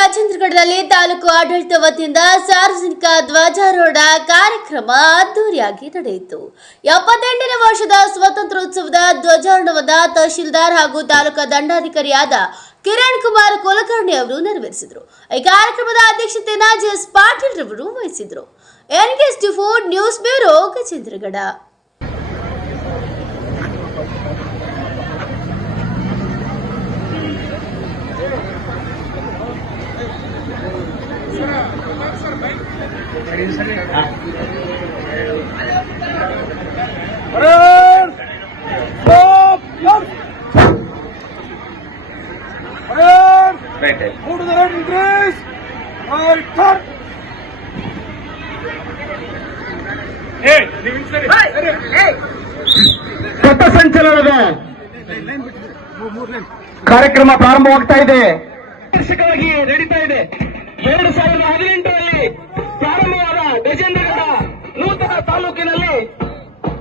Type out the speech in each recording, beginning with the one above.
ರಾಜೇಂದ್ರಗಢದಲ್ಲಿ ತಾಲೂಕು ಆಡಳಿತ ವತಿಯಿಂದ ಸಾರ್ವಜನಿಕ ಧ್ವಜಾರೋಹಣ ಕಾರ್ಯಕ್ರಮ ಅದ್ದೂರಿಯಾಗಿ ನಡೆಯಿತು. ಎಪ್ಪತ್ತೆಂಟನೇ ವರ್ಷದ ಸ್ವಾತಂತ್ರ್ಯೋತ್ಸವದ ಧ್ವಜಾರೋಹಣವನ್ನ ತಹಶೀಲ್ದಾರ್ ಹಾಗೂ ತಾಲೂಕಾ ದಂಡಾಧಿಕಾರಿಯಾದ ಕಿರಣ್ ಕುಮಾರ್ ಕುಲಕರ್ಣಿ ಅವರು ನೆರವೇರಿಸಿದರು. ಈ ಕಾರ್ಯಕ್ರಮದ ಅಧ್ಯಕ್ಷತೆಯನ್ನು ಜಿ ಎಸ್ ಪಾಟೀಲ್ ರವರು ವಹಿಸಿದರು ಎನ್ ನ್ಯೂಸ್ ಬ್ಯೂರೋ, ಗಜೇಂದ್ರಗಢ. ಪ್ರೇನ್ಸರಿ ಆ ಬ್ರೋ ಸ್ಟಾಪ್ ಯೋಯೆ ರೈಟ್ ಸಂಚಲನದ ಕಾರ್ಯಕ್ರಮ ಪ್ರಾರಂಭವಾಗತಾ ಇದೆ. ನಿರ್ದೇಶಕರಾಗಿ ರೆಡಿತಾ ಇದೆ. 2018 ಪ್ರಾರಂಭವಾದ ಗಜೇಂದ್ರಗಡ ನೂತನ ತಾಲೂಕಿನಲ್ಲಿ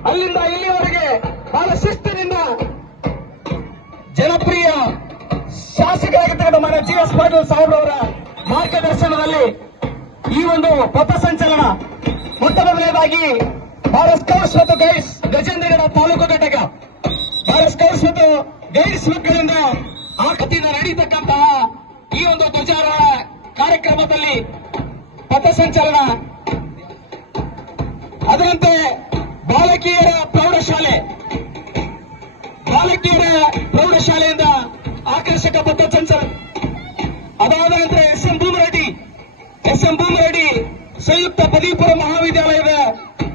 ಅಲ್ಲಿಂದ ಇಲ್ಲಿವರೆಗೆ ಬಹಳ ಶಿಸ್ತಿನಿಂದ ಜನಪ್ರಿಯ ಶಾಸಕರಾಗಿರ್ತಕ್ಕಂಥ ಮನೆ ಜಿ ಎಸ್ ಪಾಟೀಲ್ ಸಾಹೇಬ್ರವರ ಮಾರ್ಗದರ್ಶನದಲ್ಲಿ ಈ ಒಂದು ಪಥಸಂಚಲನ ಮೊಟ್ಟ ಮೊದಲನೇದಾಗಿ ಬಹಳ ಸ್ಕೌಟ್ಸ್ ಮತ್ತು ಗೈಡ್ಸ್ ಗಜೇಂದ್ರಗಡ ತಾಲೂಕು ಘಟಕ. ಬಹಳ ಸ್ಕೌಟ್ಸ್ ಮತ್ತು ಗೈಡ್ಸ್ ಮಕ್ಕಳಿಂದ ಆಕತಿಯಿಂದ ನಡೀತಕ್ಕಂತಹ ಈ ಒಂದು ಧ್ವಜಾರೋಹಣ ಕಾರ್ಯಕ್ರಮದಲ್ಲಿ ಪಥಸಂಚಲನ. ಅದರಂತೆ ಬಾಲಕಿಯರ ಪ್ರೌಢಶಾಲೆ. ಬಾಲಕಿಯರ ಪ್ರೌಢಶಾಲೆಯಿಂದ ಆಕರ್ಷಕ ಪಥಸಂಚಲನ ಅದಾದ ನಂತರ S M Bhoomareddy S M Bhoomareddy ಸಂಯುಕ್ತ ಪದವಿಪೂರ್ವ ಮಹಾವಿದ್ಯಾಲಯದ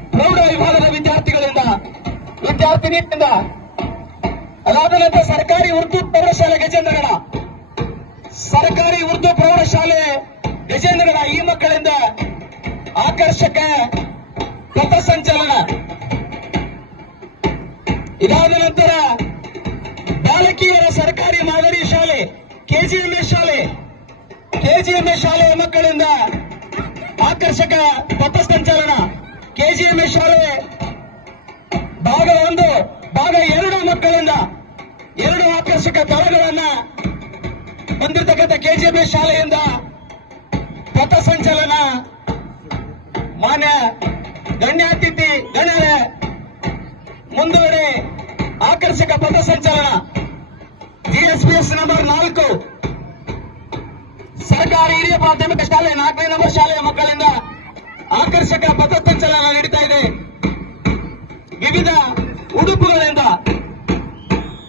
ಪ್ರೌಢ ವಿಭಾಗದ ವಿದ್ಯಾರ್ಥಿಗಳಿಂದ ವಿದ್ಯಾರ್ಥಿನಿಯಿಂದ. ಅದಾದ ನಂತರ ಸರ್ಕಾರಿ ಉರ್ದು ಪ್ರೌಢಶಾಲೆ ಗಜೇಂದ್ರಗಡ. ಸರ್ಕಾರಿ ಉರ್ದು ಪ್ರೌಢಶಾಲೆ ಗಜೇಂದ್ರಗಢ ಈ ಮಕ್ಕಳಿಂದ ಆಕರ್ಷಕ ಪಥಸಂಚಲನ ಇದಾದ ನಂತರ ಬಾಲಕಿಯರ ಸರ್ಕಾರಿ ಮಾದರಿ ಶಾಲೆ, ಕೆಜಿಎಂಎಸ್ ಶಾಲೆ, ಕೆಜಿಎಂಎಸ್ ಶಾಲೆಯ ಮಕ್ಕಳಿಂದ ಆಕರ್ಷಕ ಪಥಸಂಚಲನ ಕೆಜಿಎಂಎಸ್ ಶಾಲೆ ಭಾಗ ಒಂದು, ಭಾಗ ಎರಡು ಮಕ್ಕಳಿಂದ ಎರಡು ಆಕರ್ಷಕ ದಳಗಳನ್ನ ಹೊಂದಿರತಕ್ಕಂಥ ಕೆಜಿಎಂಎಸ್ ಶಾಲೆಯಿಂದ ಪಥಸಂಚಲನ ಮಾನ್ಯ ಗಣ್ಯಾತಿಥಿ ಗಣ್ಯರ ಮುಂದುವರೆ ಆಕರ್ಷಕ ಪಥಸಂಚಲನ ಜಿಎಸ್ಪಿಎಸ್ ನಂಬರ್ ನಾಲ್ಕು. ಸರ್ಕಾರಿ ಹಿರಿಯ ಪ್ರಾಥಮಿಕ ಶಾಲೆ, ನಾಲ್ಕನೇ ನಂಬರ್ ಶಾಲೆಯ ಮಕ್ಕಳಿಂದ ಆಕರ್ಷಕ ಪಥಸಂಚಲನ